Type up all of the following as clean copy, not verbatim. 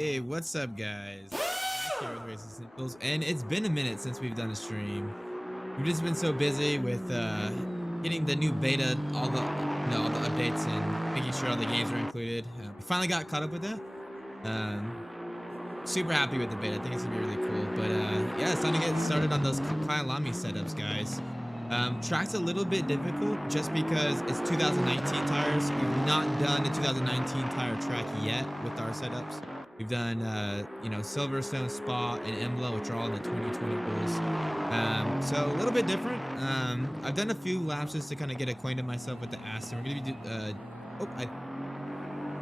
Hey, what's up, guys? Back here with racingsimtools, and it's been a minute since we've done a stream. We've just been so busy with getting the new beta, all the updates, and making sure all the games are included. We finally got caught up with that. Um, Super happy with the beta. I think it's gonna be really cool. But yeah, it's time to get started on those Kyalami setups, guys. Track's a little bit difficult just because it's 2019 tires. We've not done a 2019 tire track yet with our setups. We've done, Silverstone, Spa, and Imola, which are all in the 2020 rules. So a little bit different. I've done a few laps just to kind of get acquainted myself with the Aston. We're gonna be,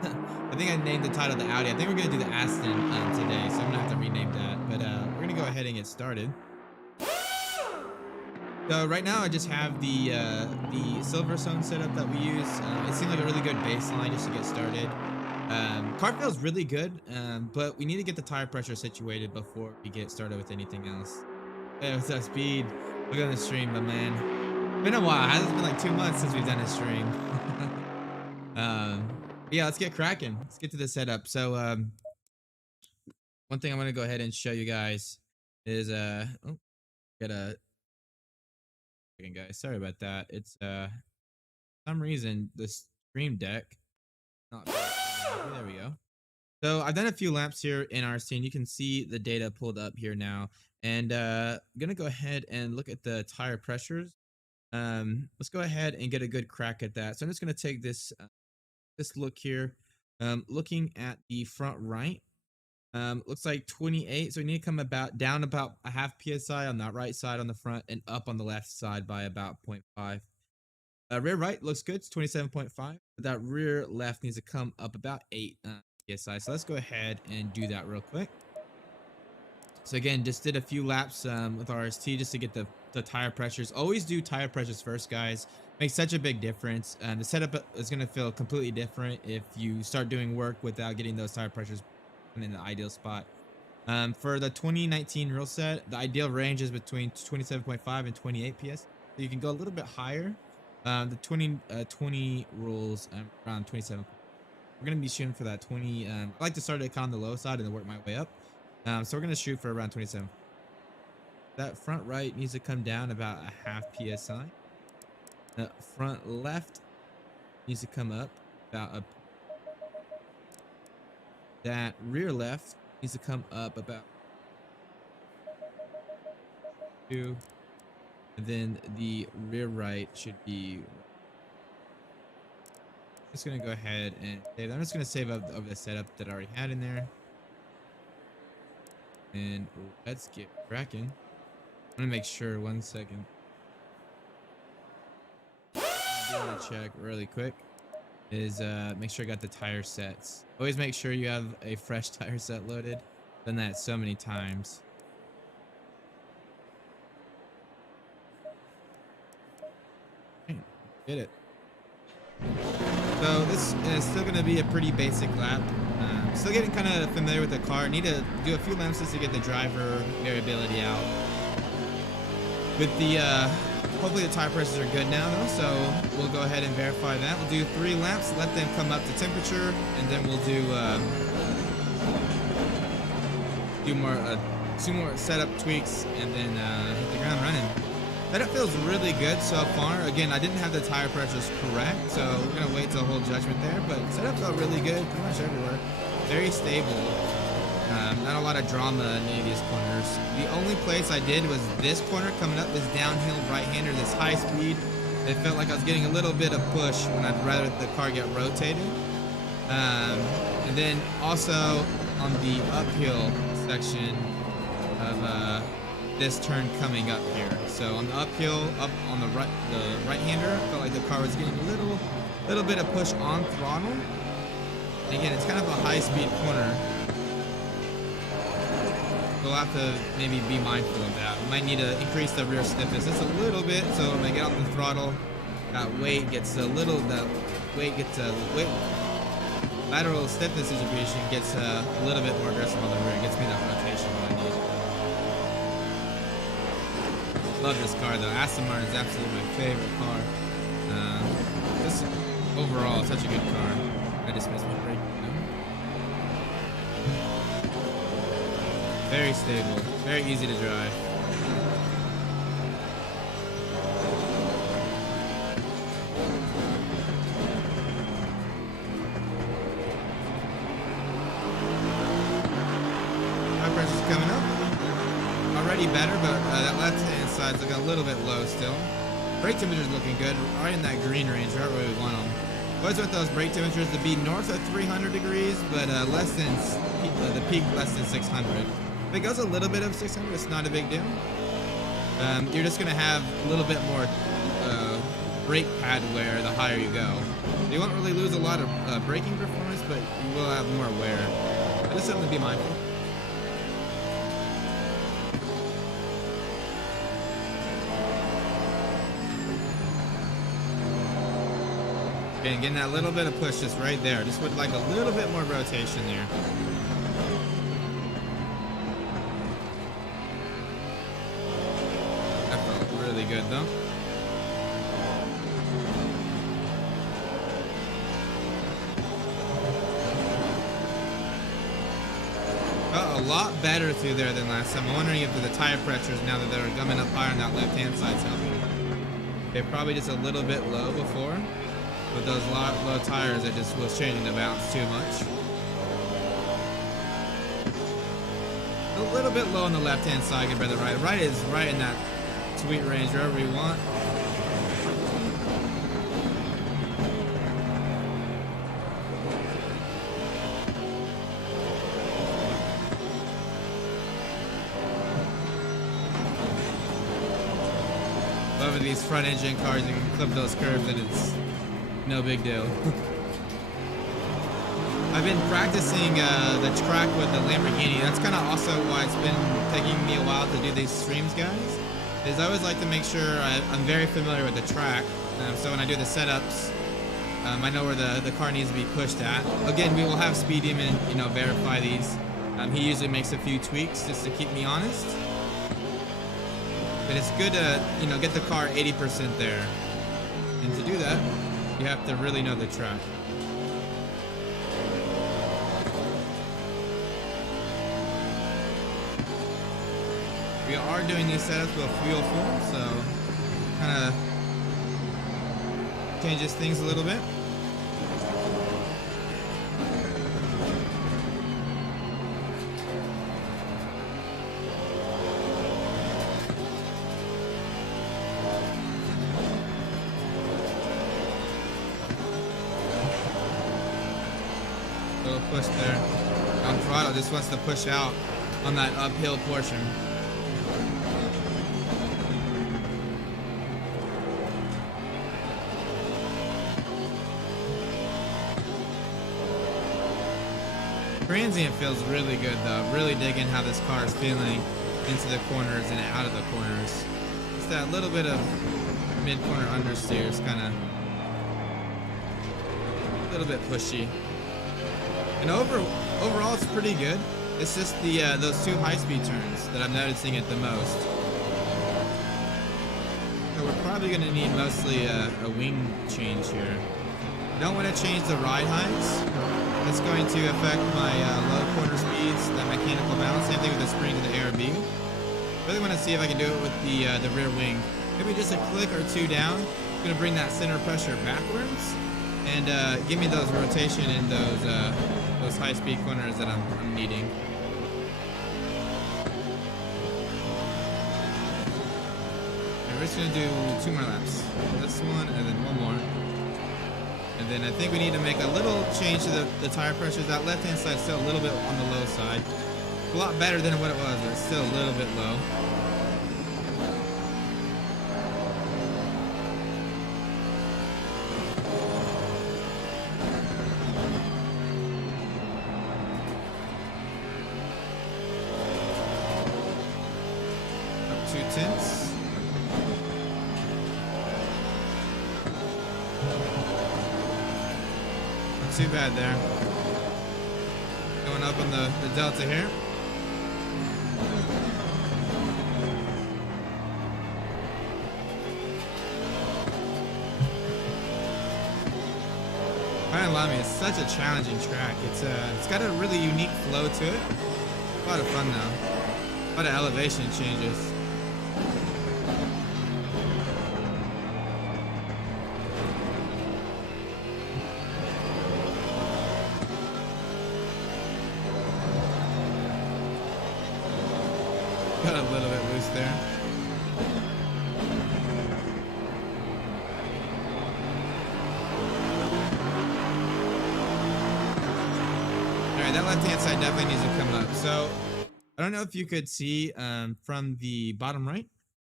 I think I named the title the Audi. I think we're gonna do the Aston today, so I'm gonna have to rename that. But we're gonna go ahead and get started. So right now I just have the Silverstone setup that we use. It seemed like a really good baseline just to get started. Car feels really good, but we need to get the tire pressure situated before we get started with anything else. Hey, what's up, Speed? Look at the stream, but man, it's been a while. It hasn't been like 2 months since we've done a stream. Yeah, let's get cracking. Let's get to the setup. So one thing I'm gonna go ahead and show you guys is got a second, guys. Sorry about that. It's for some reason the stream deck not there we go. So I've done a few laps here in RST, and you can see the data pulled up here now. And I'm gonna go ahead and look at the tire pressures. Let's go ahead and get a good crack at that. So I'm just gonna take this look here. Looking at the front right, looks like 28. So we need to come down about a half psi on that right side on the front, and up on the left side by about 0.5. Rear right looks good. It's 27.5. But that rear left needs to come up about 8 psi. So let's go ahead and do that real quick. So again, just did a few laps with RST just to get the tire pressures. Always do tire pressures first, guys. Makes such a big difference. The setup is going to feel completely different if you start doing work without getting those tire pressures in the ideal spot. For the 2019 rule set, the ideal range is between 27.5 and 28 PS. So you can go a little bit higher. The 2020 rules around 27. We're going to be shooting for that 20. I like to start it kind of on the low side and then work my way up. So we're going to shoot for around 27. That front right needs to come down about a half psi. The front left needs to come up about a. That rear left needs to come up about 2. And then the rear right should be. Just gonna go ahead and save. I'm just gonna save up of the setup that I already had in there. And let's get cracking. I'm gonna make sure 1 second. I'm gonna check really quick. Is make sure I got the tire sets. Always make sure you have a fresh tire set loaded. Done that so many times. Get it. So this is still going to be a pretty basic lap. Still getting kind of familiar with the car. Need to do a few laps just to get the driver variability out. With the hopefully the tire pressures are good now though, so we'll go ahead and verify that. We'll do 3 laps, let them come up to temperature, and then we'll do two more setup tweaks, and then hit the ground running. Setup feels really good so far. Again, I didn't have the tire pressures correct, so we're gonna wait till hold judgment there. But setup felt really good, pretty much everywhere. Very stable. Not a lot of drama in any of these corners. The only place I did was this corner coming up this downhill right-hander, this high speed. It felt like I was getting a little bit of push when I'd rather the car get rotated. And then also on the uphill section of this turn coming up here. So on the uphill, up on the right-hander, felt like the car was getting a little bit of push on throttle. And again, it's kind of a high-speed corner. We'll have to maybe be mindful of that. We might need to increase the rear stiffness just a little bit, so when I get off the throttle, that weight gets lateral stiffness distribution gets a little bit more aggressive on the rear. It gets me that rotation that I need. Love this car though. Aston Martin is absolutely my favorite car. Just overall, such a good car. I just missed my break. Very stable, very easy to drive. Tire pressure's coming up. Already better, but that left-hand side's looking a little bit low still. Brake temperature's looking good, right in that green range, right where we want them. Always want those brake temperatures to be north of 300 degrees, but less than the peak less than 600. If it goes a little bit of 600, it's not a big deal. You're just gonna have a little bit more brake pad wear the higher you go. You won't really lose a lot of braking performance, but you will have more wear. But it's something to be mindful. Again, getting that little bit of push just right there. Just with like a little bit more rotation there. That felt really good though. Felt a lot better through there than last time. I'm wondering if the tire pressures now that they're coming up higher on that left-hand side's helping. They're probably just a little bit low before. With those low tires, it just was changing the balance too much. A little bit low on the left-hand side compared to the right. Right is right in that sweet range wherever you want. Over these front-engine cars, you can clip those curves and it's no big deal. I've been practicing the track with the Lamborghini. That's kind of also why it's been taking me a while to do these streams, guys. Is I always like to make sure I'm very familiar with the track. So when I do the setups, I know where the car needs to be pushed at. Again, we will have Speed Demon, verify these. He usually makes a few tweaks just to keep me honest. But it's good to, get the car 80% there. And to do that, you have to really know the track. We are doing these setups with fuel full, so kind of changes things a little bit. Push there. On throttle, just wants to push out on that uphill portion. Transient feels really good though. Really digging how this car is feeling into the corners and out of the corners. Just that little bit of mid-corner understeer is kind of a little bit pushy. And overall, it's pretty good. It's just the those two high-speed turns that I'm noticing it the most. So we're probably going to need mostly a wing change here. Don't want to change the ride heights. That's going to affect my low corner speeds, the mechanical balance. Same thing with the spring and the ARB. Really want to see if I can do it with the rear wing. Maybe just a click or two down. It's going to bring that center pressure backwards and give me those rotation and those high-speed corners that I'm needing. And we're just gonna do 2 more laps. This one and then one more. And then I think we need to make a little change to the tire pressures. That left-hand side's still a little bit on the low side. A lot better than what it was, but it's still a little bit low. Tenths. Not too bad there. Going up on the delta here. Kyalami is such a challenging track. It's got a really unique flow to it. A lot of fun though. lot of elevation changes. Got a little bit loose there. Alright, that left-hand side definitely needs to come up. So, I don't know if you could see from the bottom right,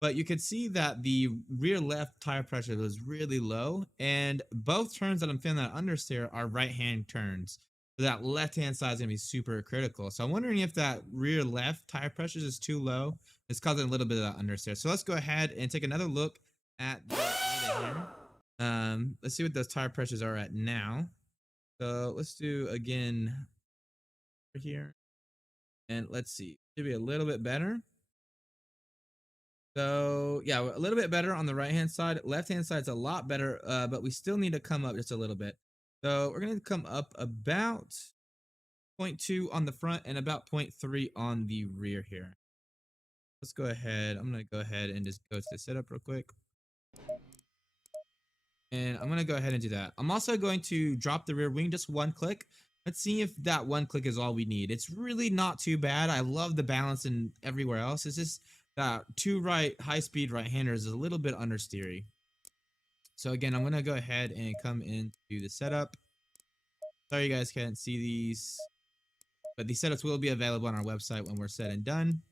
but you could see that the rear left tire pressure was really low, and both turns that I'm feeling that understeer are right-hand turns. So that left-hand side is going to be super critical. So I'm wondering if that rear left tire pressure is too low. It's causing a little bit of that understeer. So let's go ahead and take another look at the data here. Let's see what those tire pressures are at now. So let's do again here. And let's see, should be a little bit better. So yeah, a little bit better on the right hand side. Left hand side's a lot better, but we still need to come up just a little bit. So we're going to come up about 0.2 on the front and about 0.3 on the rear here. Let's go ahead. I'm going to go ahead and just go to the setup real quick. And I'm going to go ahead and do that. I'm also going to drop the rear wing just one click. Let's see if that one click is all we need. It's really not too bad. I love the balance and everywhere else. It's just that two right high-speed right-handers is a little bit understeery. So again, I'm going to go ahead and come into the setup. Sorry you guys can't see these, but these setups will be available on our website when we're said and done.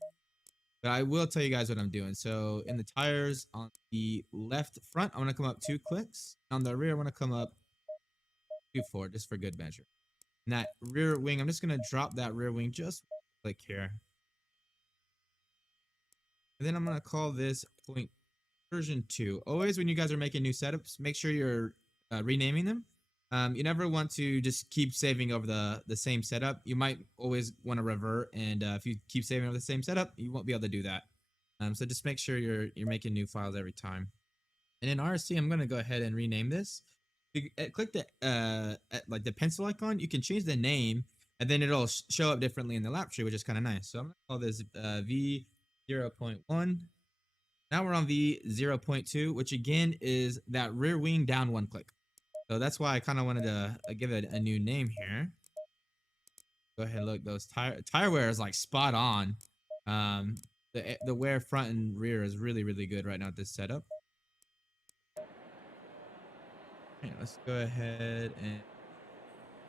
But I will tell you guys what I'm doing. So in the tires on the left front, I'm going to come up 2 clicks. On the rear, I want to come up 2-4 just for good measure. And that rear wing, I'm just going to drop that rear wing just click here. And then I'm going to call this point version 2. Always when you guys are making new setups, make sure you're renaming them. You never want to just keep saving over the same setup. You might always want to revert, and if you keep saving over the same setup, you won't be able to do that. So just make sure you're making new files every time. And in RST, I'm going to go ahead and rename this. You click the like the pencil icon, you can change the name, and then it'll show up differently in the lap tree, which is kind of nice. So I'm going to call this V0.1. Now we're on V0.2, which again is that rear wing down 1 click. So that's why I kind of wanted to give it a new name here. Go ahead and look, those tire wear is like spot on. The wear front and rear is really, really good right now at this setup. Okay, let's go ahead and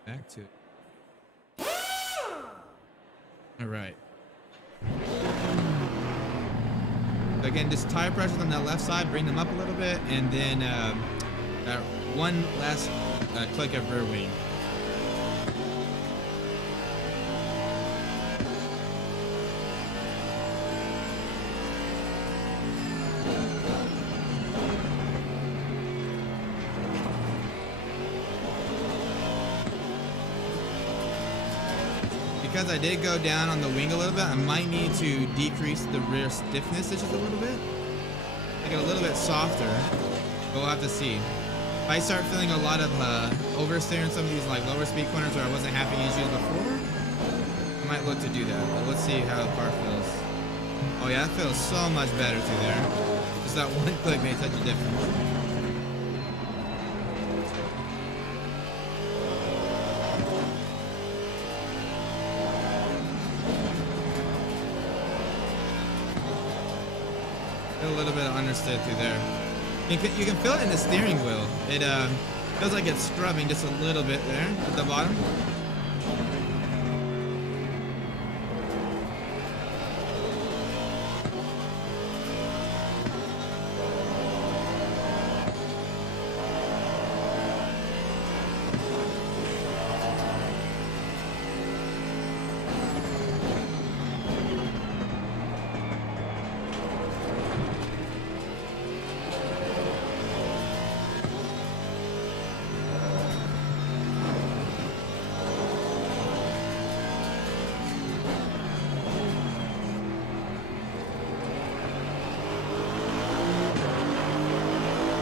back to it. All right. So again, just tire pressures on that left side, bring them up a little bit, and then that one last click of rear wing. Because I did go down on the wing a little bit, I might need to decrease the rear stiffness just a little bit. Make it a little bit softer, but we'll have to see. If I start feeling a lot of oversteer in some of these like lower speed corners where I wasn't having issues before, I might look to do that. But let's see how the car feels. Oh yeah, that feels so much better through there. Just that one click made such a difference. A little bit of understeer through there. You can feel it in the steering wheel. It feels like it's scrubbing just a little bit there at the bottom.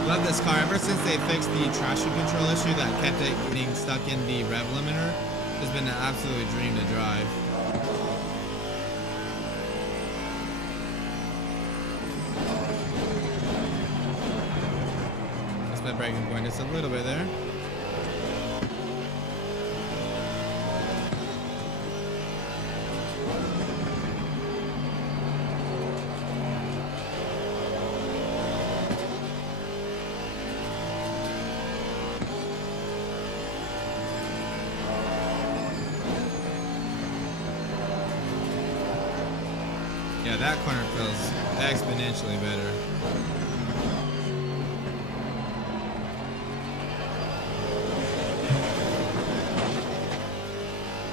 Love this car. Ever since they fixed the traction control issue that kept it getting stuck in the rev limiter, it's been an absolute dream to drive. just a little bit there. Yeah, that corner feels exponentially better.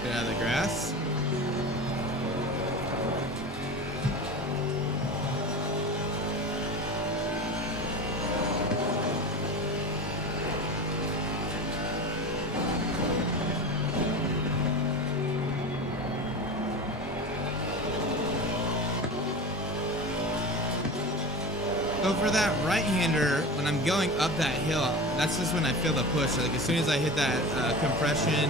Get out of the grass. So for that right-hander, when I'm going up that hill, that's just when I feel the push. Like as soon as I hit that compression,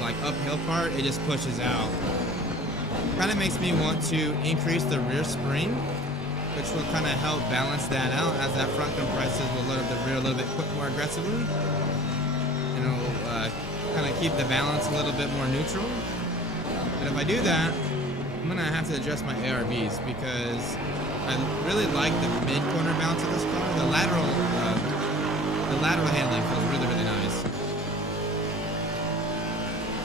like uphill part, it just pushes out. Kind of makes me want to increase the rear spring, which will kind of help balance that out. As that front compresses, we'll load up the rear a little bit more aggressively, and it'll kind of keep the balance a little bit more neutral. But if I do that, I'm gonna have to adjust my ARBs because I really like the mid-corner bounce of this car. The lateral handling feels really, really nice.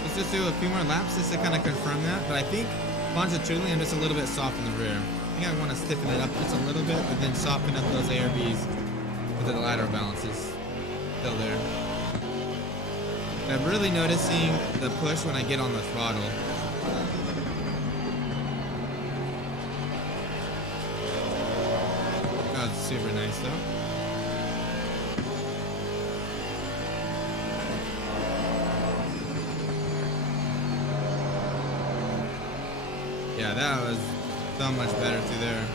Let's just do a few more laps just to kind of confirm that. But I think longitudinally, I'm just a little bit soft in the rear. I think I want to stiffen it up just a little bit, but then soften up those ARBs with the lateral balances. Still there. But I'm really noticing the push when I get on the throttle. Super nice though. Yeah, that was so much better through there.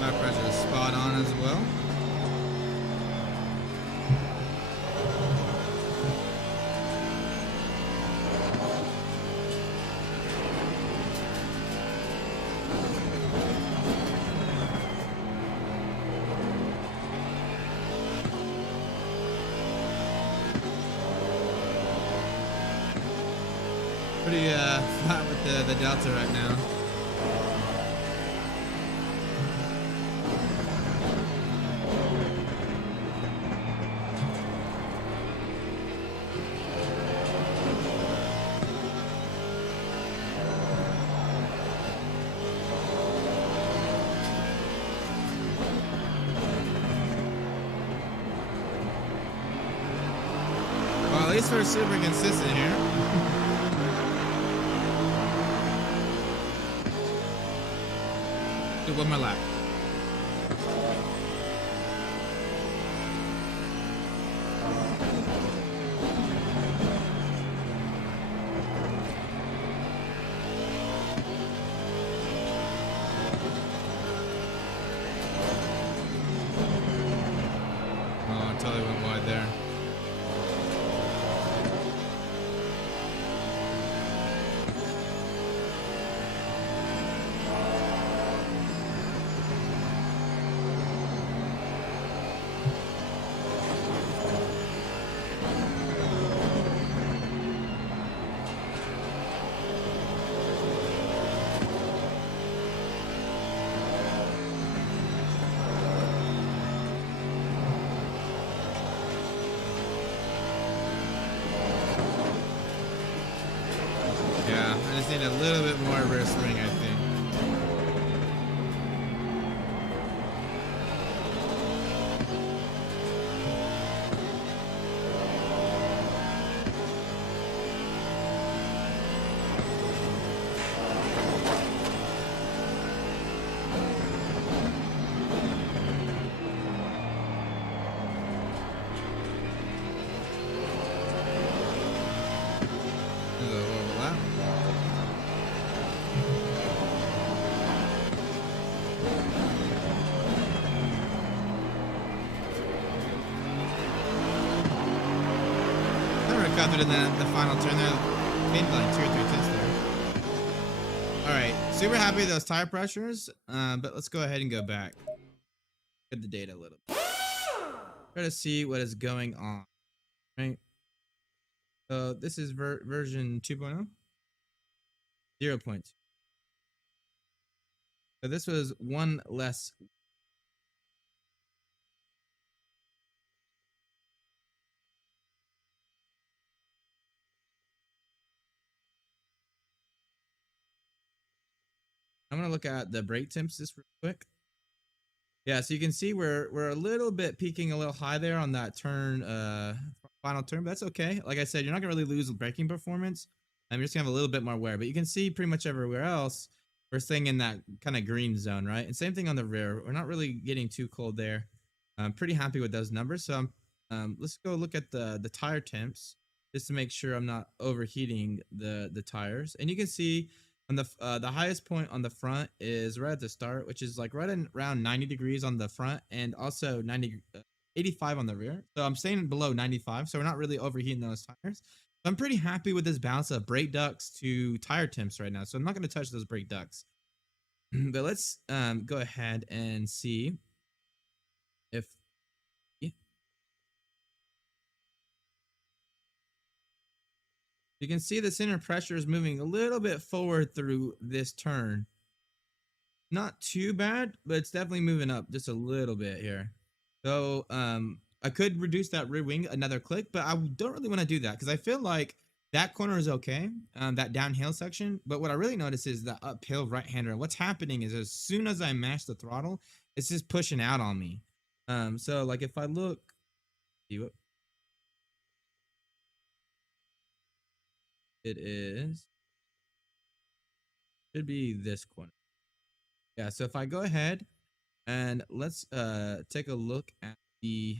My pressure is spot on as well. Pretty flat with the Delta right now. Well, at least we're super consistent here. Do one more lap. Oh, I totally went wide there. Yeah, I just need a little bit more rear spring, I think. Recovered in the final turn there, maybe like 2 or 3 tenths there. All right, super happy with those tire pressures. But let's go ahead and go back. Get the data a little bit. Try to see what is going on. Right. So this is version 2.0, 0.2. So this was one less. I'm gonna look at the brake temps just real quick. Yeah, so you can see we're a little bit peaking a little high there on that turn, final turn, but that's okay. Like I said, you're not gonna really lose braking performance. You're just gonna have a little bit more wear, but you can see pretty much everywhere else we're staying in that kind of green zone, right? And same thing on the rear. We're not really getting too cold there. I'm pretty happy with those numbers. So let's go look at the tire temps just to make sure I'm not overheating the tires. And you can see on the highest point on the front is right at the start, which is like right around 90 degrees on the front, and also 85 on the rear. So I'm staying below 95, so we're not really overheating those tires. So I'm pretty happy with this balance of brake ducts to tire temps right now. So I'm not going to touch those brake ducts. But let's go ahead and see if you can see the center pressure is moving a little bit forward through this turn. Not too bad, but it's definitely moving up just a little bit here. So I could reduce that rear wing another click, but I don't really want to do that because I feel like that corner is okay, that downhill section. But what I really notice is the uphill right-hander. What's happening is as soon as I mash the throttle, it's just pushing out on me. So like if I look, it is, should be this corner. Yeah, so if I go ahead and let's take a look at the,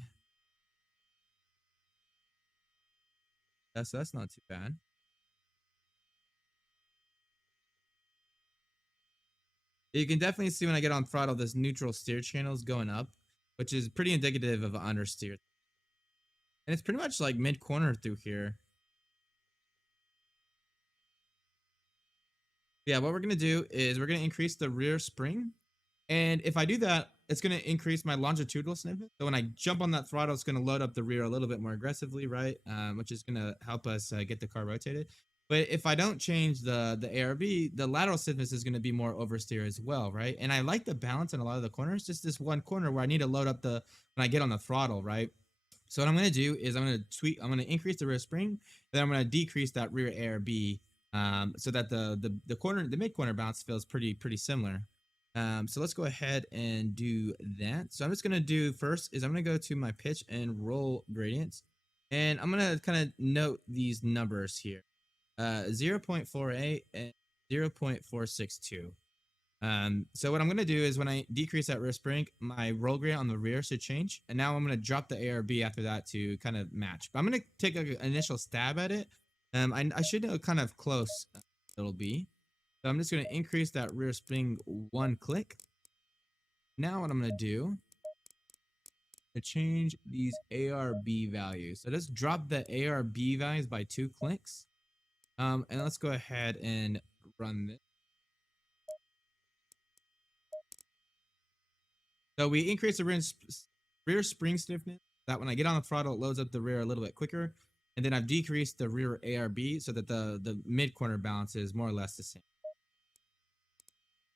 that's not too bad. You can definitely see when I get on throttle, this neutral steer channel is going up, which is pretty indicative of an understeer. And it's pretty much like mid corner through here. Yeah, what we're going to do is we're going to increase the rear spring. And if I do that, it's going to increase my longitudinal snippet. So when I jump on that throttle, it's going to load up the rear a little bit more aggressively, right? Which is going to help us get the car rotated. But if I don't change the ARB, the lateral stiffness is going to be more oversteer as well, right? And I like the balance in a lot of the corners. Just this one corner where I need to load up when I get on the throttle, right? So what I'm going to do is I'm going to increase the rear spring, then I'm going to decrease that rear ARB, so that the mid corner bounce feels pretty similar. So let's go ahead and do that. So I'm just going to do first is I'm going to go to my pitch and roll gradients, and I'm going to kind of note these numbers here, 0.48 and 0.462. So what I'm going to do is when I decrease that rear spring, my roll gradient on the rear should change. And now I'm going to drop the ARB after that to kind of match. But I'm going to take an initial stab at it. I should know kind of close it'll be. So I'm just going to increase that rear spring one click. Now what I'm going to do is change these ARB values. So just drop the ARB values by 2 clicks. And let's go ahead and run this. So we increase the rear spring stiffness. That when I get on the throttle, it loads up the rear a little bit quicker. And then I've decreased the rear ARB so that the mid corner balance is more or less the same.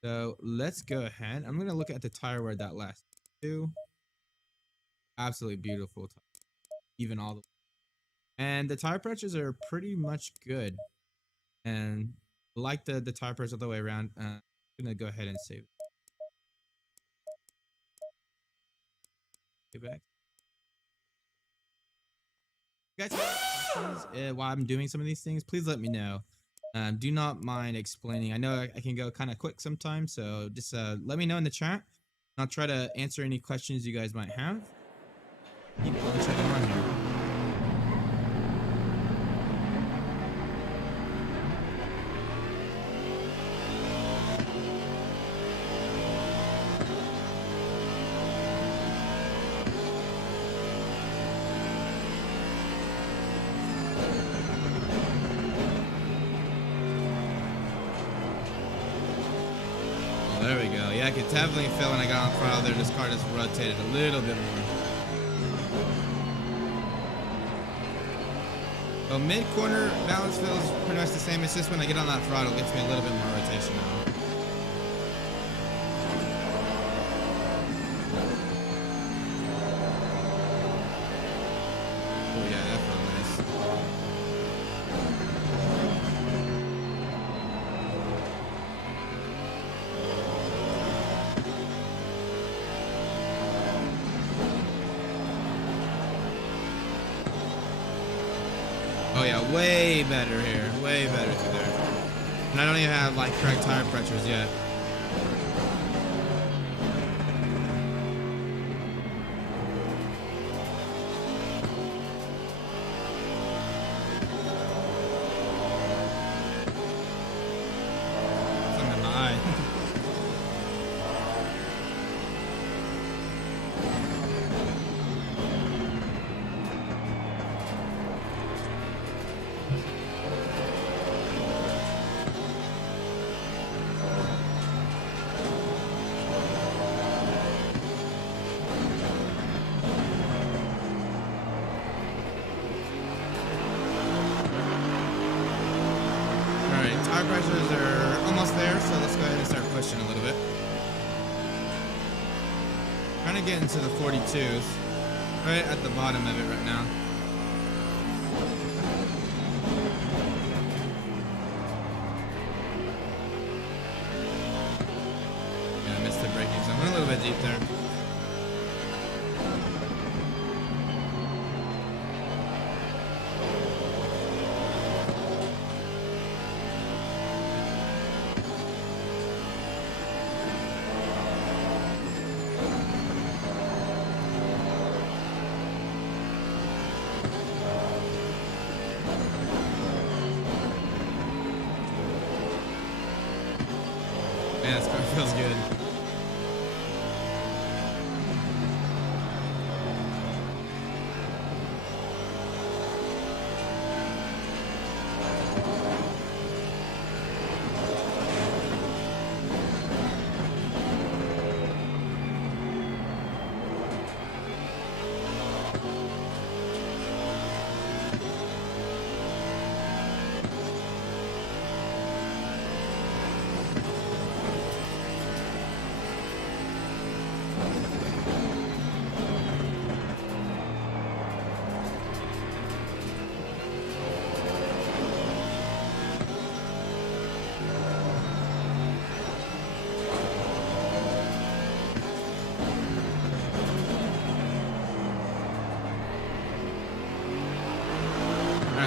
So let's go ahead. I'm going to look at the tire wear that last two. Absolutely beautiful tire. Even all the way. And the tire pressures are pretty much good. And like the tire pressures all the way around, I'm going to go ahead and save it. Get back. If you guys have questions while I'm doing some of these things, please let me know. Do not mind explaining. I know I can go kind of quick sometimes, so just let me know in the chat. I'll try to answer any questions you guys might have. Keep on checking on here. we go. Yeah, I could definitely feel when I got on throttle there, this car just rotated a little bit more. So mid-corner balance feels pretty much the same. It's just when I get on that throttle, it gets me a little bit more rotation now. Oh yeah, that felt nice. Oh yeah, way better here. Way better through there. And I don't even have like correct tire pressures yet. Something in my eye. Tire pressures are almost there, so let's go ahead and start pushing a little bit. Trying to get into the 42s, right at the bottom of it right now. Yeah, I missed the braking zone. Went a little bit deep there. Man, this car feels good.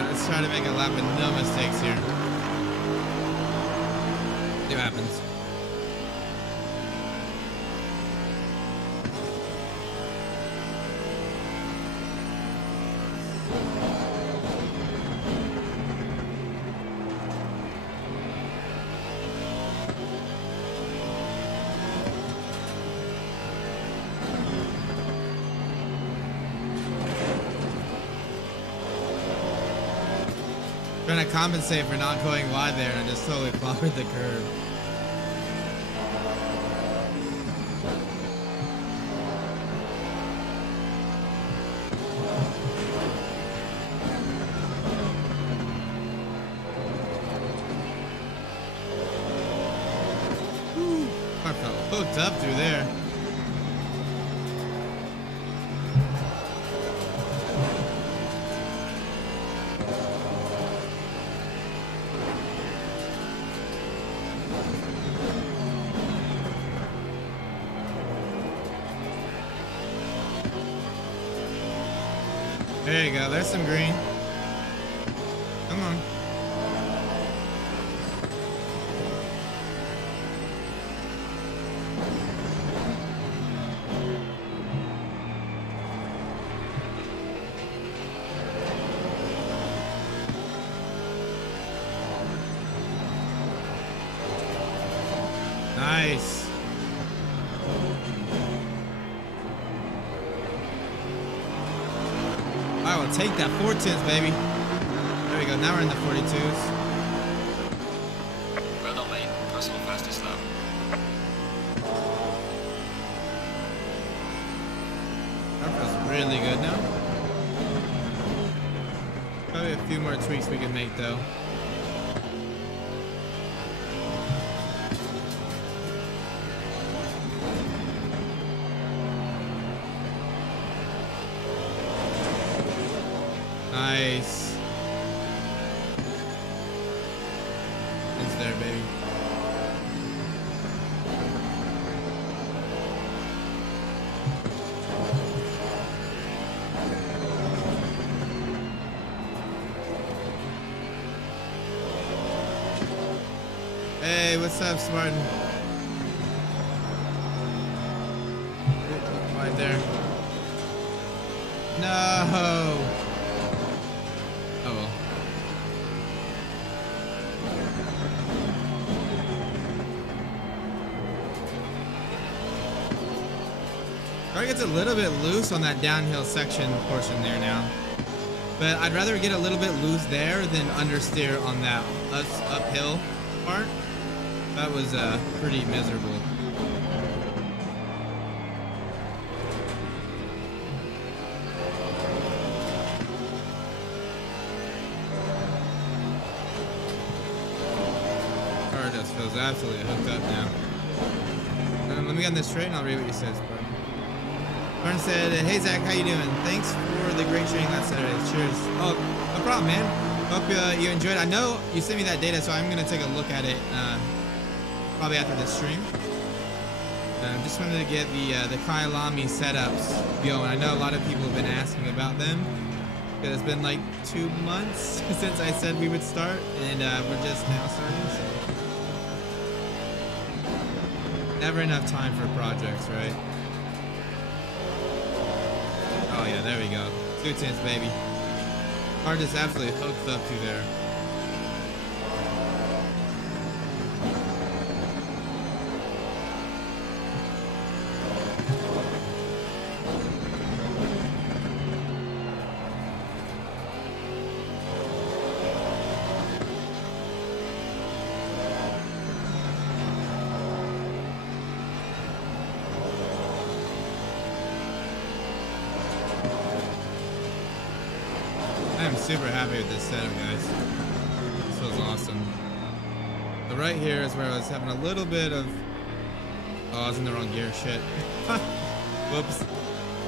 Let's try to make a lap with no mistakes here. See what happens. Trying to compensate for not going wide there, and I just totally clobbered the curb. I felt hooked up through there. There you go, there's some green. Come on. Nice. I will take that 410s, baby. There we go. Now we're in the 42s. Red on lane, personal fastest lap. really good now. Probably a few more tweaks we can make though. Nice. It's there, baby. Hey, what's up, Smartin? Right there. No. Oh well. Car gets a little bit loose on that downhill section portion there now. But I'd rather get a little bit loose there than understeer on that uphill part. That was pretty miserable. Car just feels absolutely hooked up now. Let me get on this straight and I'll read what you said, bro. Burn said, "Hey Zach, how you doing? Thanks for the great training last Saturday. Cheers." Oh, no problem, man. Hope you enjoyed. I know you sent me that data, so I'm gonna take a look at it probably after this stream. Just wanted to get the Kyalami setups going. I know a lot of people have been asking about them because it's been like 2 months since I said we would start, and we're just now starting. So. Never enough time for projects, right? Oh yeah, there we go. 210s, baby. Car just absolutely hooked up to there. I'm super happy with this setup, guys. This feels awesome. So right here is where I was having a little bit of... Oh, I was in the wrong gear. Shit. Whoops.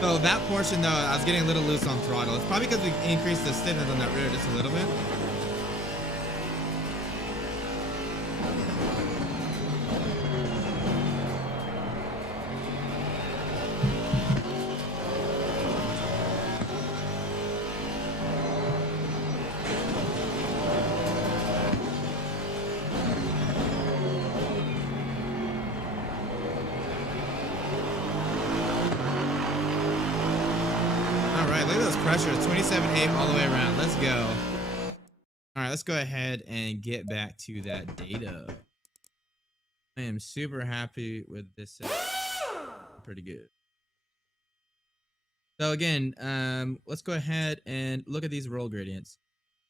So that portion, though, I was getting a little loose on throttle. It's probably because we increased the stiffness on that rear just a little bit. Look at those pressures, 27.8 all the way around. Let's go. All right, let's go ahead and get back to that data. I am super happy with this set. Pretty good. So again, let's go ahead and look at these roll gradients.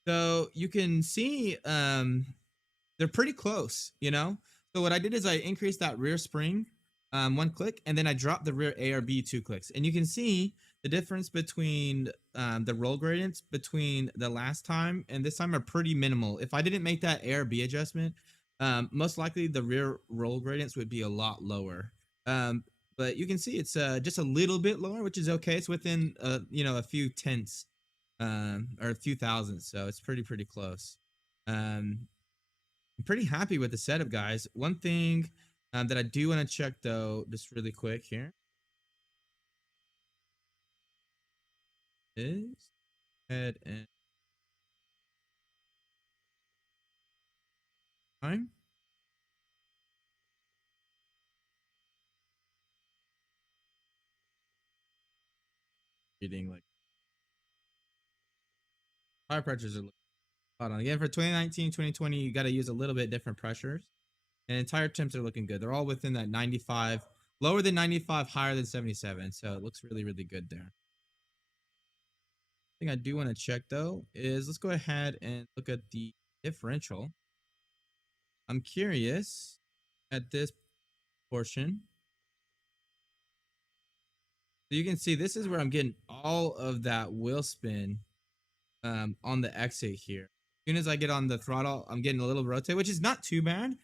So you can see they're pretty close, you know? So what I did is I increased that rear spring 1 click, and then I dropped the rear ARB 2 clicks. And you can see the difference between the roll gradients between the last time and this time are pretty minimal. If I didn't make that ARB adjustment, most likely the rear roll gradients would be a lot lower. But you can see it's just a little bit lower, which is okay. It's within you know, a few tenths or a few thousandths, so it's pretty close. I'm pretty happy with the setup, guys. One thing that I do want to check though, just really quick here, is head and time. Reading like tire pressures are spot on. Again, for 2019, 2020, you got to use a little bit different pressures, and tire temps are looking good. They're all within that 95, lower than 95, higher than 77. So it looks really good there. Thing I do want to check though is let's go ahead and look at the differential. I'm curious at this portion. So you can see this is where I'm getting all of that wheel spin on the exit here. As soon as I get on the throttle, I'm getting a little rotate, which is not too bad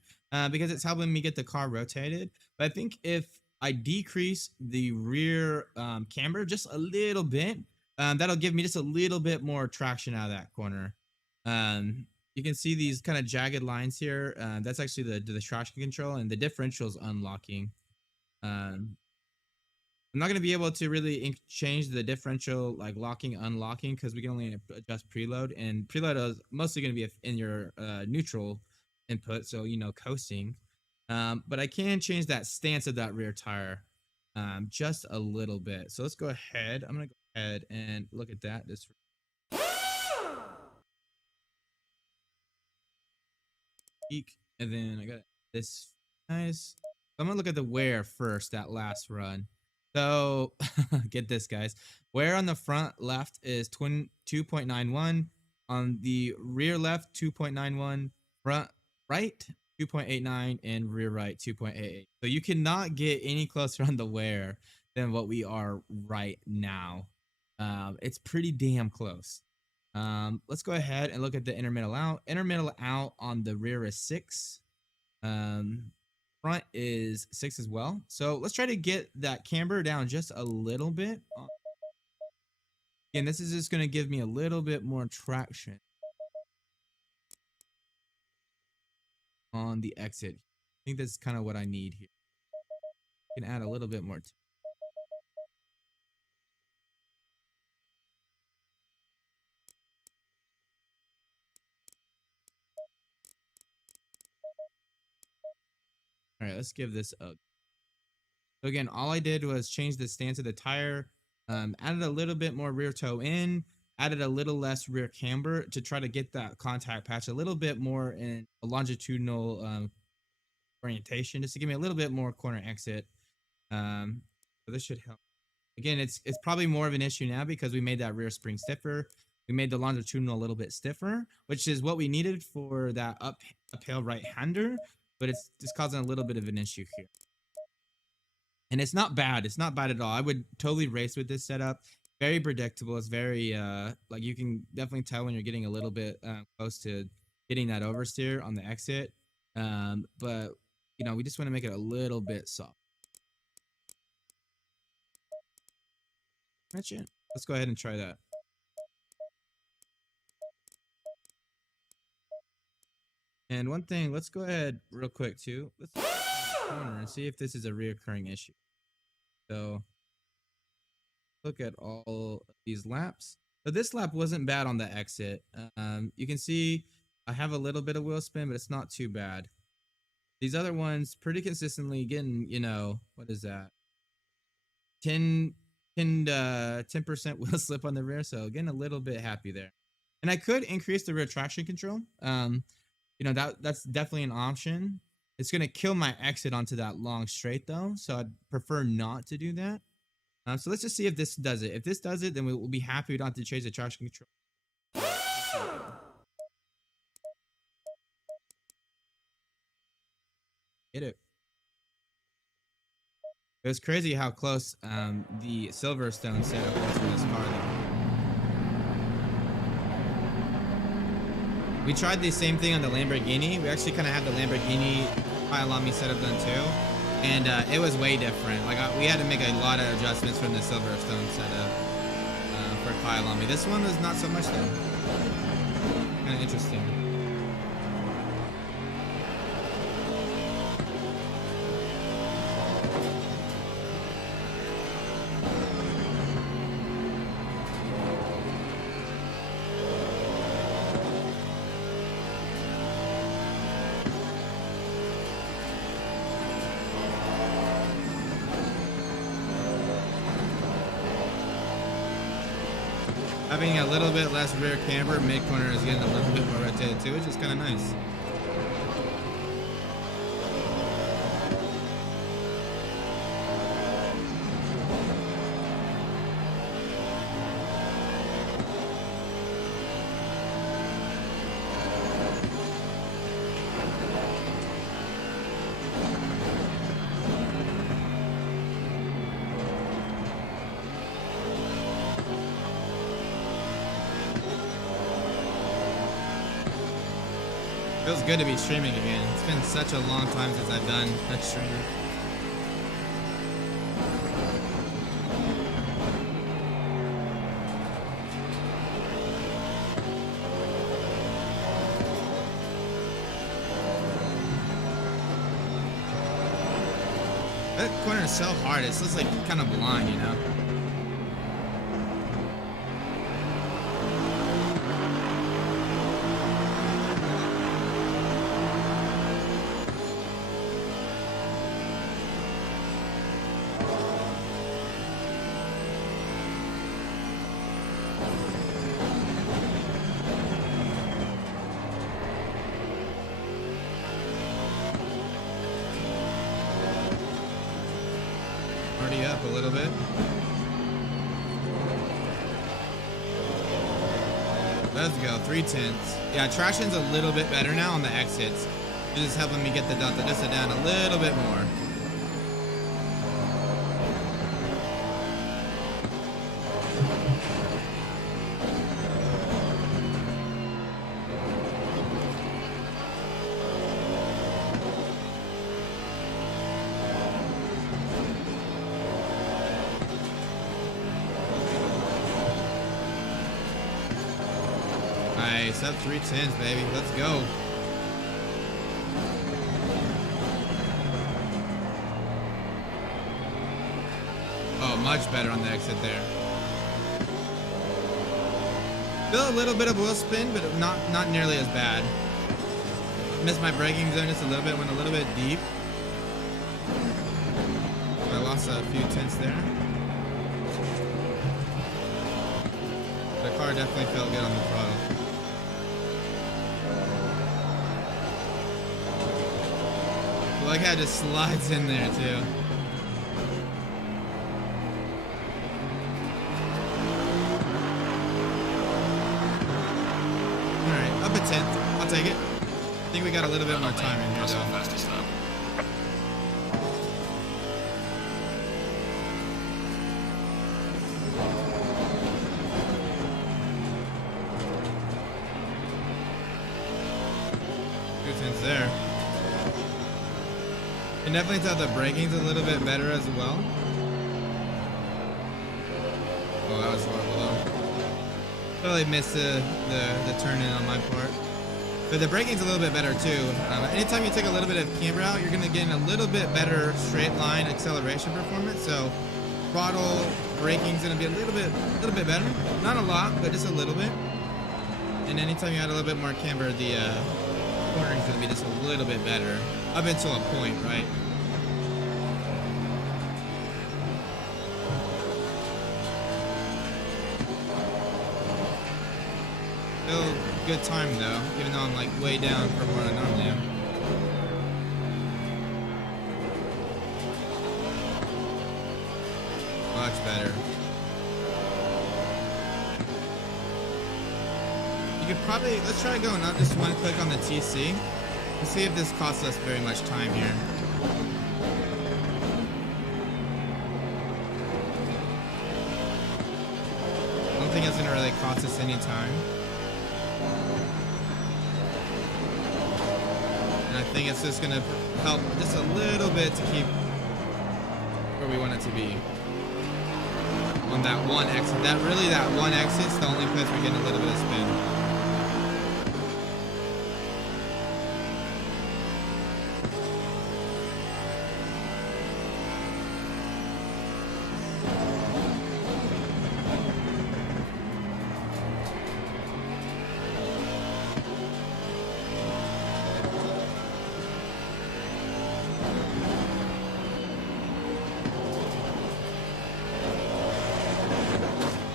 because it's helping me get the car rotated. But I think if I decrease the rear camber just a little bit, that'll give me just a little bit more traction out of that corner. You can see these kind of jagged lines here. That's actually the traction control, and the differential is unlocking. I'm not going to be able to really change the differential, like locking, unlocking, because we can only adjust preload, and preload is mostly going to be in your neutral input, so coasting. But I can change that stance of that rear tire just a little bit. So let's go ahead. I'm going to go ahead and look at that. This peak, and then I got this nice. I'm gonna look at the wear first, that last run. So get this, guys. Wear on the front left is 2.91, on the rear left 2.91, front right 2.89, and rear right 2.88. So you cannot get any closer on the wear than what we are right now. It's pretty damn close. Let's go ahead and look at the intermittent out. Intermittent out on the rear is 6. Front is 6 as well. So let's try to get that camber down just a little bit. Again, this is just going to give me a little bit more traction on the exit. I think that's kind of what I need here. I can add a little bit more. All right, let's give this a. So again, all I did was change the stance of the tire, added a little bit more rear toe in, added a little less rear camber to try to get that contact patch a little bit more in a longitudinal orientation, just to give me a little bit more corner exit. So this should help. Again, it's probably more of an issue now because we made that rear spring stiffer. We made the longitudinal a little bit stiffer, which is what we needed for that uphill right-hander, but it's just causing a little bit of an issue here. And it's not bad. It's not bad at all. I would totally race with this setup. Very predictable. It's very, like you can definitely tell when you're getting a little bit close to getting that oversteer on the exit. But, we just want to make it a little bit soft. Let's go ahead and try that. And one thing, let's go ahead real quick too. Let's look at the corner and see if this is a reoccurring issue. So look at all of these laps. So this lap wasn't bad on the exit. You can see I have a little bit of wheel spin, but it's not too bad. These other ones pretty consistently getting, what is that? 10% wheel slip on the rear. So getting a little bit happy there. And I could increase the rear traction control. That's definitely an option. It's going to kill my exit onto that long straight though. So I'd prefer not to do that. So let's just see if this does it. If this does it, then we'll be happy we don't have to change the traction control. Get it. It was crazy how close the Silverstone setup was for this car though. We tried the same thing on the Lamborghini. We actually kind of had the Lamborghini Kyalami setup done too. And it was way different. Like we had to make a lot of adjustments from the Silverstone setup for Kyalami. This one was not so much though. Kind of interesting. Having a little bit less rear camber, mid corner is getting a little bit more rotated too, which is kind of nice. Feels good to be streaming again. It's been such a long time since I've done a stream. That corner is so hard. It's just like kind of blind, you know? Already up a little bit. Let's go, 3/10. Yeah, traction's a little bit better now on the exits. It's just helping me get the delta down a little bit more. Nice, up 3/10, baby. Let's go. Oh, much better on the exit there. Still a little bit of wheel spin, but not nearly as bad. Missed my braking zone just a little bit, went a little bit deep. I lost a few tenths there. The car definitely felt good on the throttle. I like how it just slides in there too. Alright, up a 10th. I'll take it. I think we got a little bit more time in here though. Fastest lap. There. And definitely tell the braking's a little bit better as well. Oh, that was horrible though. Totally missed the turn in on my part. But the braking's a little bit better too. Anytime you take a little bit of camber out, you're gonna get a little bit better straight line acceleration performance. So throttle braking's gonna be a little bit better. Not a lot, but just a little bit. And anytime you add a little bit more camber, the cornering is going to be just a little bit better up until a point, right? Still good time though, even though I'm like way down from where I normally am. Much better. You could probably, let's try going up just one click on the TC and see if this costs us very much time here. I don't think it's going to really cost us any time. And I think it's just going to help just a little bit to keep where we want it to be. On that one exit, that one exit's the only place we're getting a little bit of spin.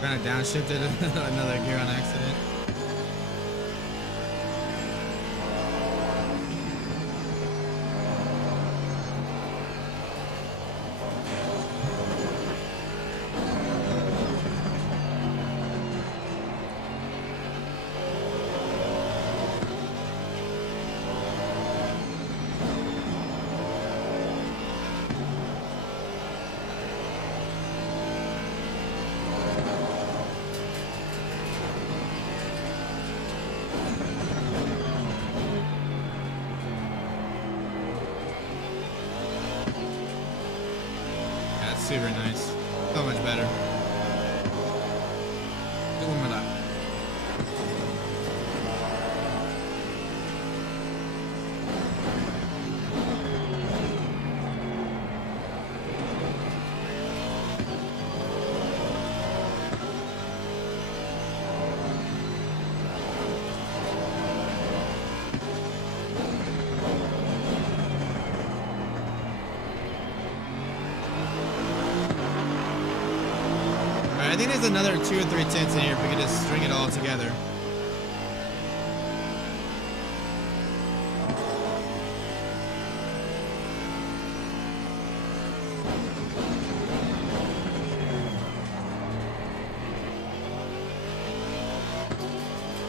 Kind of downshifted another gear on accident. That's super nice. So much better. Do one more lap. I think there's another 2 or 3 tints in here if we could just string it all together.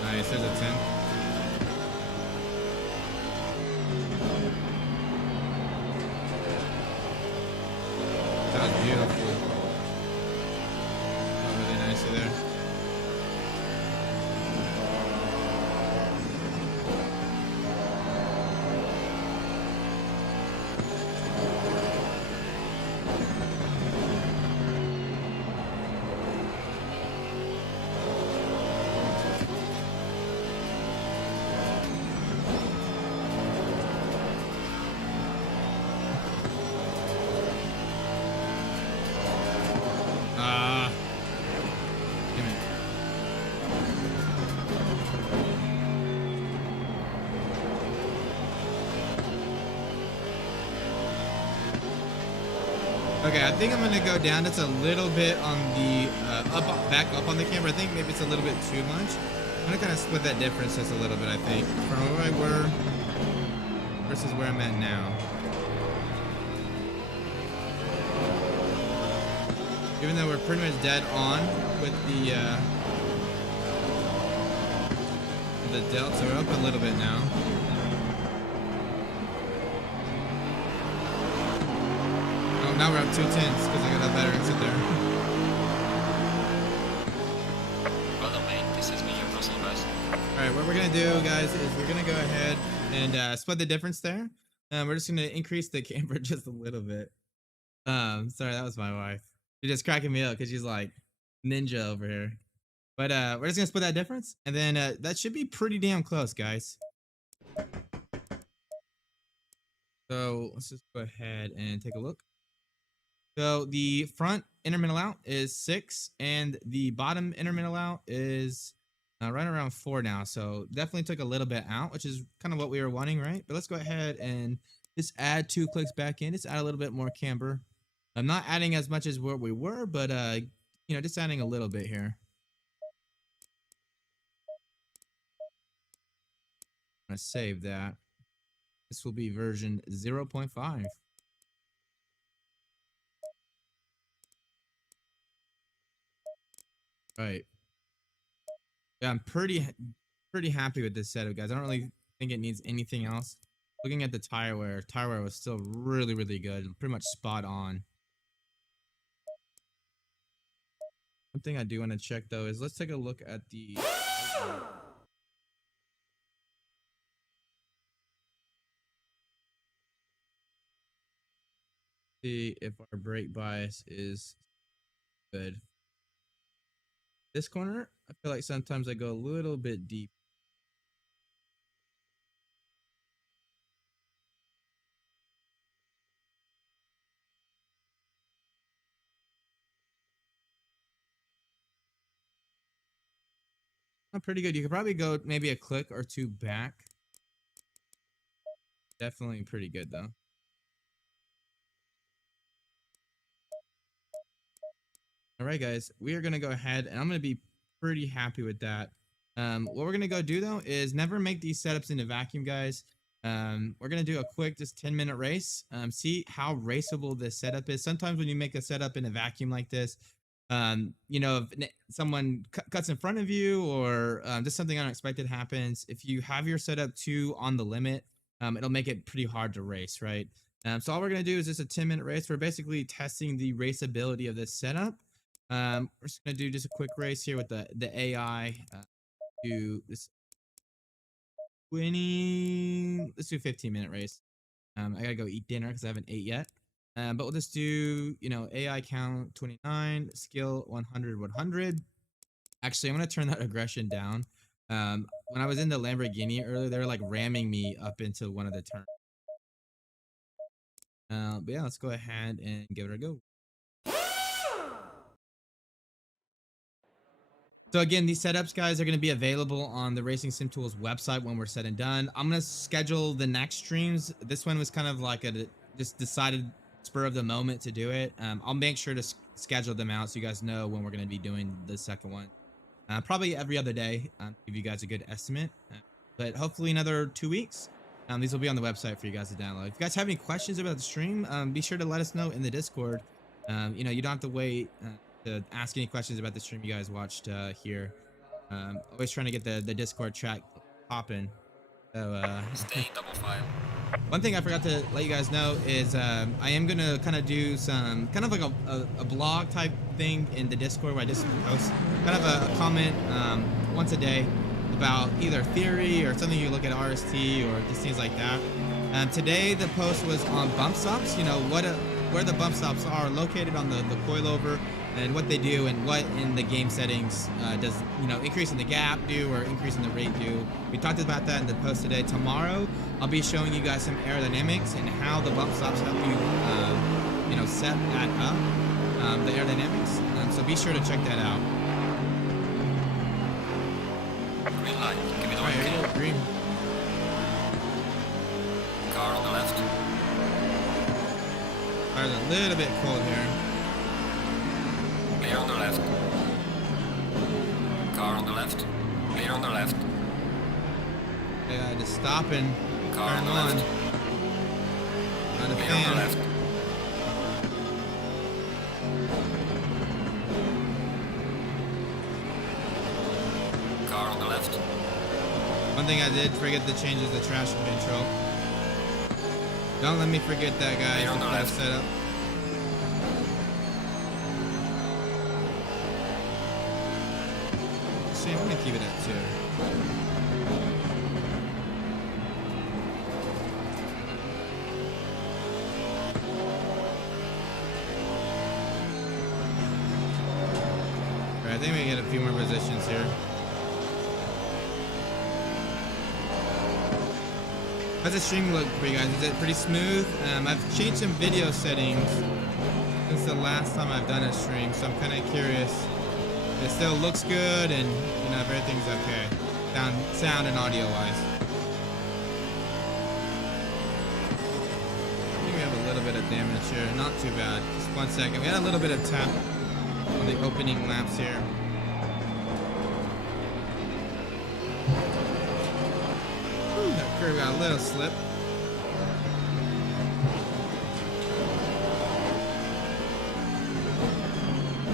Nice, there's a tint. That was beautiful. There. Okay, I think I'm gonna go down just a little bit on the back up on the camera. I think maybe it's a little bit too much. I'm gonna kind of split that difference just a little bit. I think from where I were versus where I'm at now. Even though we're pretty much dead on with the delta, we're up a little bit now. Now we're up 2 tenths because I got a better exit there. Well done, mate. This is me, your Russell Rose. Alright, what we're going to do, guys, is we're going to go ahead and split the difference there. We're just going to increase the camber just a little bit. Sorry, that was my wife. She's just cracking me up because she's like ninja over here. But we're just going to split that difference. And then that should be pretty damn close, guys. So let's just go ahead and take a look. So the front intermittent out is 6, and the bottom intermittent out is right around 4 now. So definitely took a little bit out, which is kind of what we were wanting, right? But let's go ahead and just add 2 clicks back in. Just add a little bit more camber. I'm not adding as much as what we were, but you know, just adding a little bit here. I'm gonna save that. This will be version 0.5. Right. Yeah, I'm pretty happy with this setup, guys. I don't really think it needs anything else. Looking at the tire wear was still really good, pretty much spot on. One thing I do want to check though is let's take a look at the see if our brake bias is good. This corner, I feel like sometimes I go a little bit deep. Not pretty good. You could probably go maybe a click or 2 back. Definitely pretty good though. All right, guys, we are going to go ahead and I'm going to be pretty happy with that. What we're going to go do though is never make these setups in a vacuum, guys. We're going to do a quick, just 10-minute race. See how raceable this setup is. Sometimes when you make a setup in a vacuum like this, you know, if someone cuts in front of you or just something unexpected happens, if you have your setup too on the limit, it'll make it pretty hard to race, right? So all we're going to do is just a 10-minute race. We're basically testing the raceability of this setup. We're just going to do just a quick race here with the AI. Do this 20, let's do a 15-minute race. I got to go eat dinner because I haven't ate yet. But we'll just do, you know, AI count 29, skill 100, 100. Actually, I'm gonna turn that aggression down. When I was in the Lamborghini earlier, they were like ramming me up into one of the turns. But yeah, let's go ahead and give it a go. So again, these setups, guys, are going to be available on the Racing Sim Tools website when we're said and done. I'm going to schedule the next streams. This one was kind of like a just decided spur of the moment to do it. I'll make sure to schedule them out so you guys know when we're going to be doing the second one. Probably every other day, give you guys a good estimate. But hopefully another 2 weeks. These will be on the website for you guys to download. If you guys have any questions about the stream, be sure to let us know in the Discord. You know, you don't have to wait to ask any questions about the stream you guys watched here. Always trying to get the Discord chat popping. So Staying double file. one thing I forgot to let you guys know is I am gonna kind of do some kind of like a blog type thing in the Discord where I just post kind of a comment once a day about either theory or something you look at RST or just things like that. Today the post was on bump stops. You know where the bump stops are located on the coilover and what they do and what in the game settings does, you know, increasing the gap do or increasing the rate do. We talked about that in the post today. Tomorrow I'll be showing you guys some aerodynamics and how the bump stops help you you know, set that up, the aerodynamics. So be sure to check that out. Green light. Give me the All right, here we go, green. Car on the left. Fire's a little bit cold here. Clear on the left. Car on the left. Clear on the left. Yeah, just stop and Car turn on the on. left. Not a Clear on the fan. left. Car on the left. One thing I did forget to change is the traction control. Don't let me forget that, guys. Clear on the That's left. set up. Actually, I'm gonna keep it at 2. Alright, I think we can get a few more positions here. How's the stream look for you guys? Is it pretty smooth? I've changed some video settings since the last time I've done a stream, so I'm kind of curious. It still looks good, and you know, if everything's okay, sound and audio wise. I think we have a little bit of damage here. Not too bad. Just 1 second. We had a little bit of tap on the opening laps here. That curve got a little slip.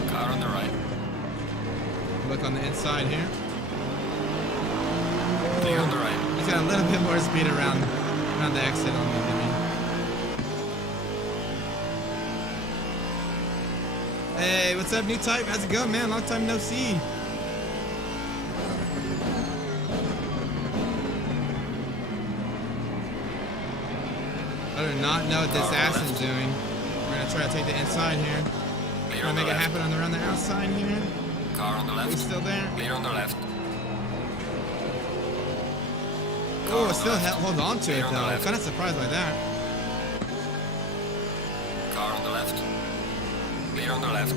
Car on the right. Look on the inside here. Clear on the right. He's got a little bit more speed around the exit on me than me. Hey, what's up, new type? How's it going, man? Long time no see. I do not know what this Aston's doing. We're gonna try to take the inside here. Clear Try on to the make it left. happen on the outside here. Car on the Are we left. still there? Clear on the left. Oh, still hold on to Clear it on the though. I'm left. kind of surprised by that. Car on the left. Clear on the left.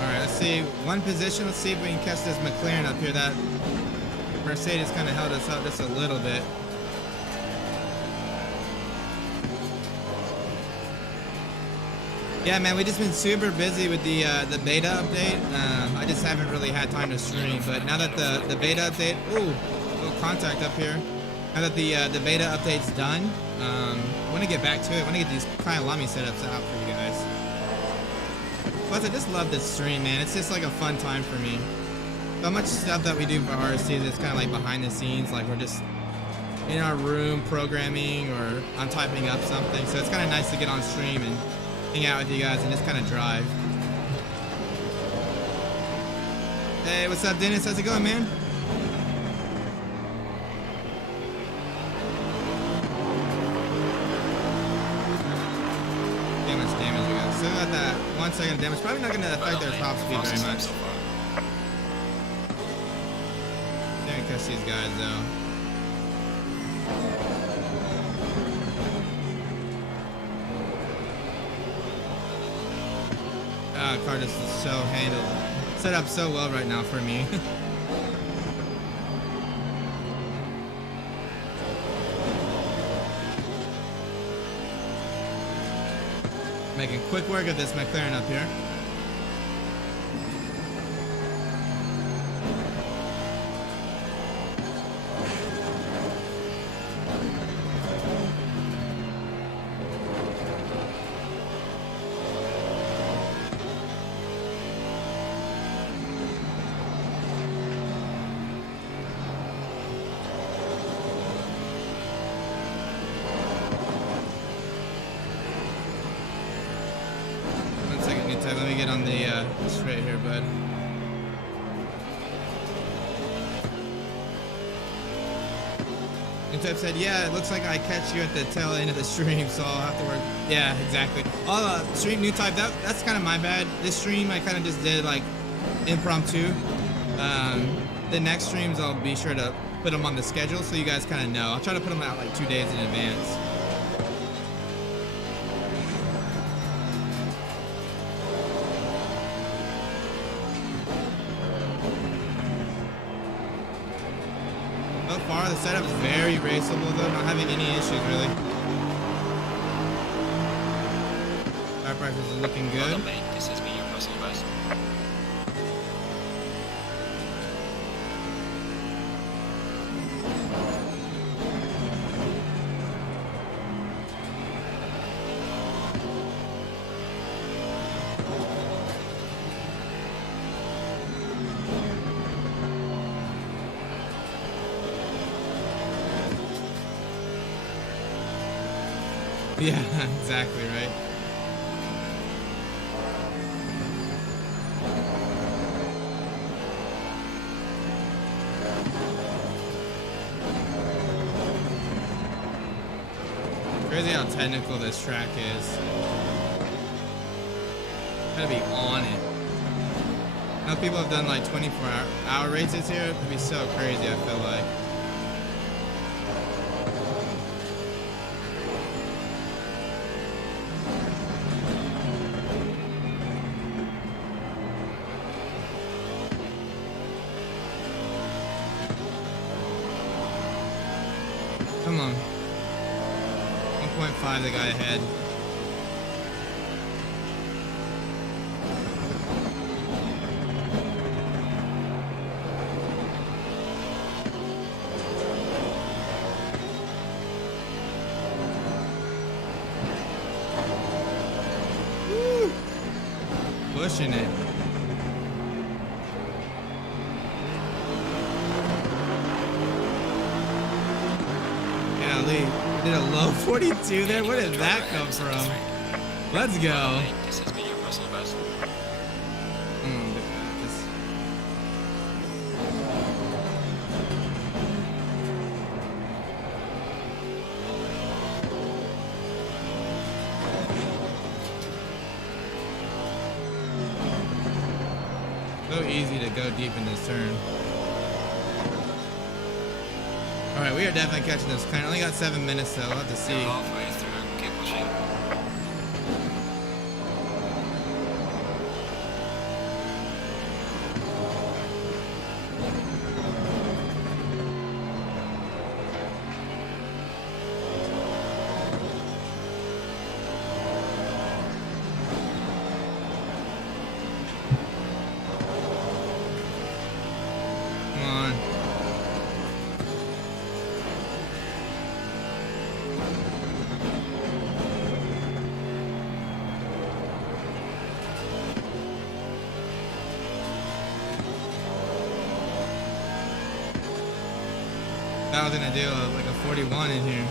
Alright, let's see. One position. Let's see if we can catch this McLaren up here. That Mercedes kind of held us up just a little bit. Yeah, man, we just been super busy with the beta update. I just haven't really had time to stream. But now that the beta update, ooh, little contact up here. Now that the beta update's done, I want to get back to it. I want to get these Kyalami setups out for you guys. Plus, I just love this stream, man. It's just like a fun time for me. So much stuff that we do for RST that's kind of like behind the scenes, like we're just in our room programming or I'm typing up something. So it's kind of nice to get on stream and hang out with you guys and just kind of drive. Hey, what's up, Dennis? How's it going, man? How much damage we got? Still got that 1 second of damage. Probably not going to affect their top speed very much. Didn't catch these guys though. Car just is so handled, set up so well right now for me. Making quick work of this McLaren up here. Let me get on the straight here, bud. Newtype said, yeah, it looks like I catch you at the tail end of the stream, so I'll have to work. Yeah, exactly. I'll stream Newtype. That's kind of my bad. This stream, I kind of just did like impromptu. The next streams, I'll be sure to put them on the schedule so you guys kind of know. I'll try to put them out like 2 days in advance. So far, the setup's very raceable though, not having any issues really. Tire pressure is looking good. This has been your personal best. Yeah, exactly right. Crazy how technical this track is. Gotta be on it. I know people have done like 24-hour races here. It'd be so crazy, I feel like. Come on. 1.5 the guy ahead. Woo! Pushing it. Did a low 42 there? Where did that come from? Let's go. This has been your personal best. So easy to go deep in this turn. Alright, we are definitely catching this. I only got 7 minutes though. We'll have to see. Halfway through, keep pushing. Come on. I was gonna do like a 41 in here.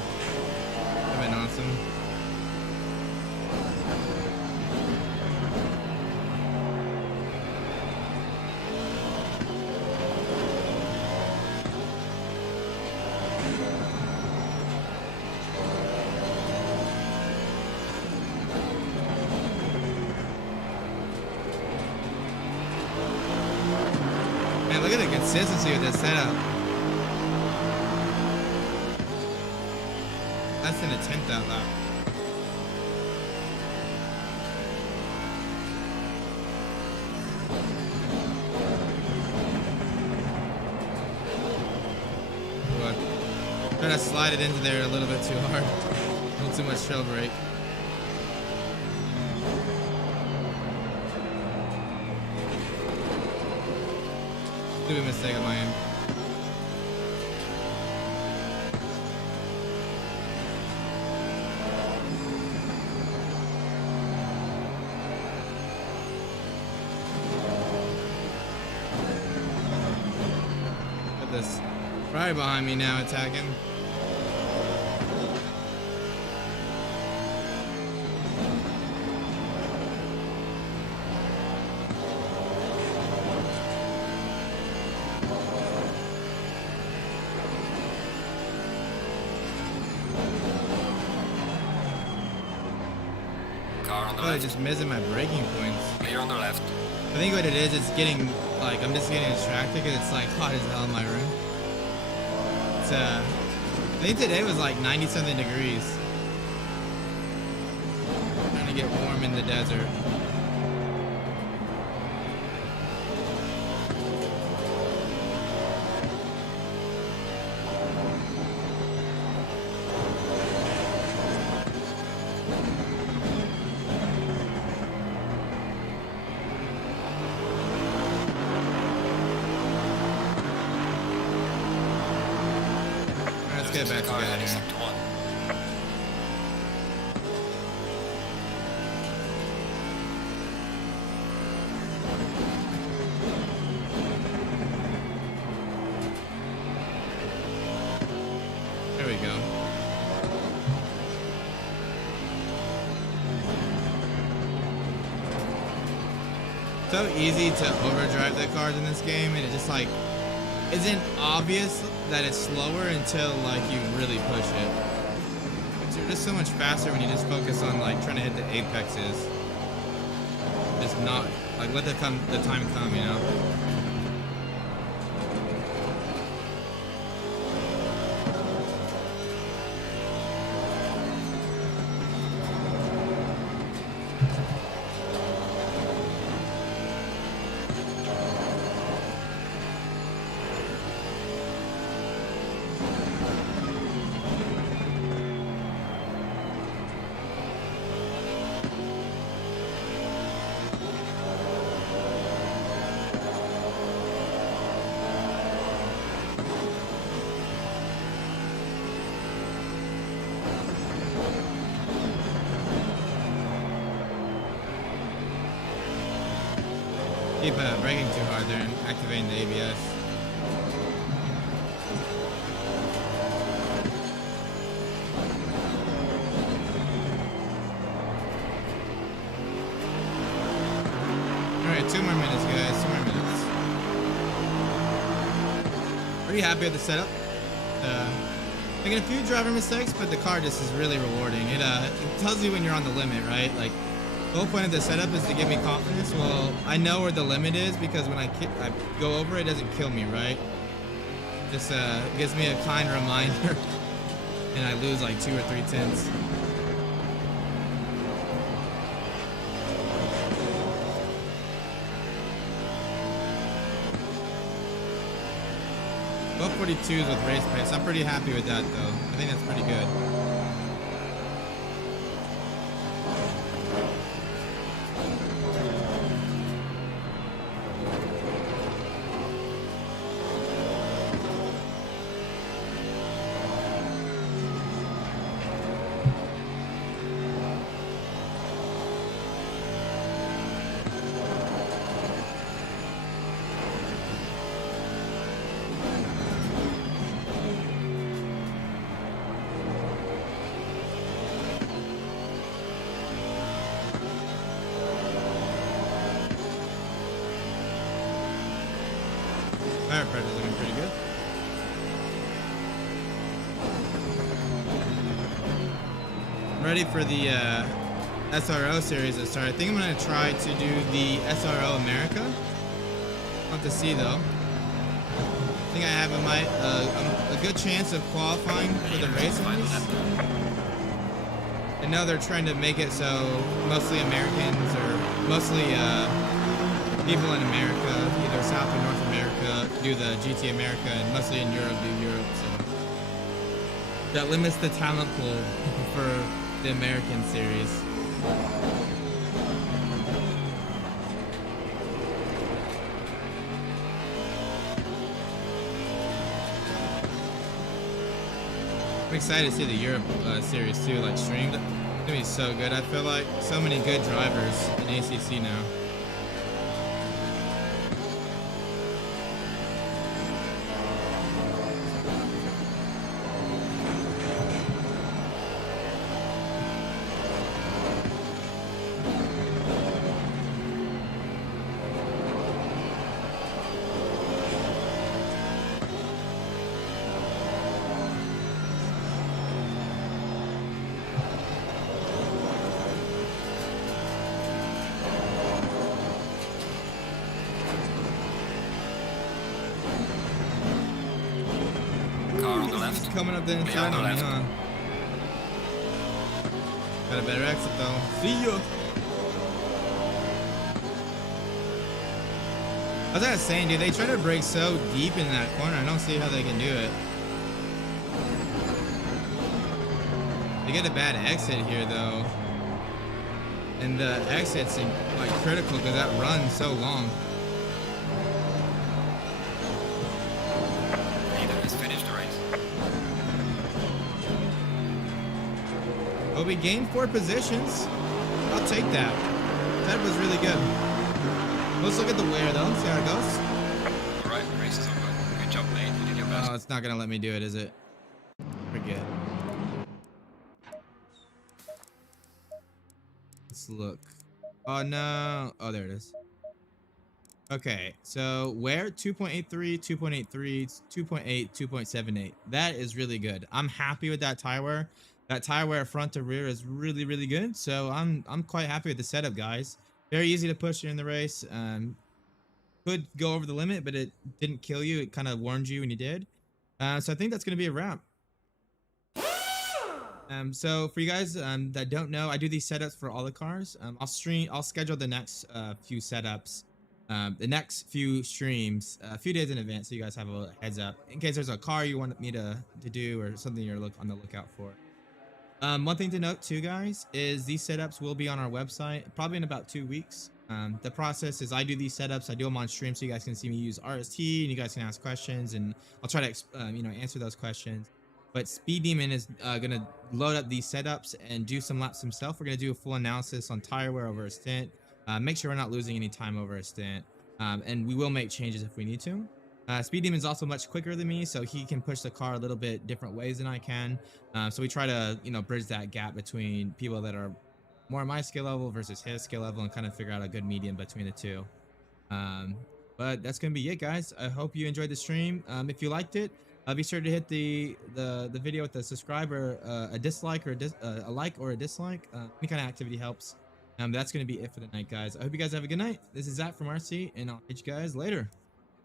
That'd been awesome. Man, look at the consistency of this setup. Less than a tenth that loud. Try to slide it into there a little bit too hard. A little too much shell brake. Stupid mistake on my end. Got this right behind me now attacking. Probably just missing my braking points. Clear on the left. I think what it is, it's getting like I'm just getting distracted because it's like hot as hell in my room. It's I think today was like 90 something degrees. Trying to get warm in the desert. Let's get back together here. There we go. So easy to overdrive the cars in this game, and it just like isn't obvious that it's slower until like you really push it. It's just so much faster when you just focus on like trying to hit the apexes. Just not like let the time come, you know. Keep braking too hard there and activating the ABS. Alright, 2 more minutes, guys. 2 more minutes. Pretty happy with the setup. Making a few driver mistakes, but the car just is really rewarding. It tells you when you're on the limit, right? Like, the whole point of the setup is to give me confidence. Well, I know where the limit is because when I go over, it doesn't kill me, right? Just gives me a kind reminder, and I lose like 2 or 3 tenths. Both 42s with race pace. I'm pretty happy with that, though. I think that's pretty good. Tire pressure's looking pretty good. I'm ready for the SRO series to start. I think I'm going to try to do the SRO America. I'll have to see though. I think I have a good chance of qualifying for the race at least. I know they're trying to make it so mostly Americans or mostly people in America, either South or North America, do the GT America, and mostly in Europe do Europe. So that limits the talent pool for the American series. I'm excited to see the Europe series too, like streamed. It's gonna be so good. I feel like so many good drivers in ACC now. Coming up the inside on me, huh? Got a better exit though. See ya! I was saying, dude, they try to brake so deep in that corner. I don't see how they can do it. They get a bad exit here though. And the exit's like critical because that run's so long. Well, we gained 4 positions. I'll take that. That was really good. Let's look at the wear though. See how it goes. Alright, the race is over. Good job, mate. You did your best. Oh, it's not gonna let me do it, is it? Forget. Let's look. Oh no. Oh, there it is. Okay, so wear 2.83, 2.83, 2.8, 2.78. That is really good. I'm happy with that tire wear. That tire wear front to rear is really, really good. So I'm quite happy with the setup, guys. Very easy to push in the race. Could go over the limit, but it didn't kill you. It kind of warned you when you did. So I think that's going to be a wrap. So for you guys that don't know, I do these setups for all the cars. I'll schedule the next few setups, the next few streams a few days in advance, so you guys have a heads up in case there's a car you want me to do or something you're on the lookout for. One thing to note too, guys, is these setups will be on our website probably in about 2 weeks. The process is I do these setups, I do them on stream so you guys can see me use RST and you guys can ask questions and I'll try to answer those questions. But Speed Demon is gonna load up these setups and do some laps himself. We're gonna do a full analysis on tire wear over a stint, make sure we're not losing any time over a stint, and we will make changes if we need to. Speed Demon is also much quicker than me, so he can push the car a little bit different ways than I can. So we try to, bridge that gap between people that are more my skill level versus his skill level and kind of figure out a good medium between the two. But that's gonna be it, guys. I hope you enjoyed the stream. If you liked it, be sure to hit the video with the subscriber, a dislike or a like or a dislike. Any kind of activity helps. That's gonna be it for the night, guys. I hope you guys have a good night. This is Zach from RC, and I'll catch you guys later.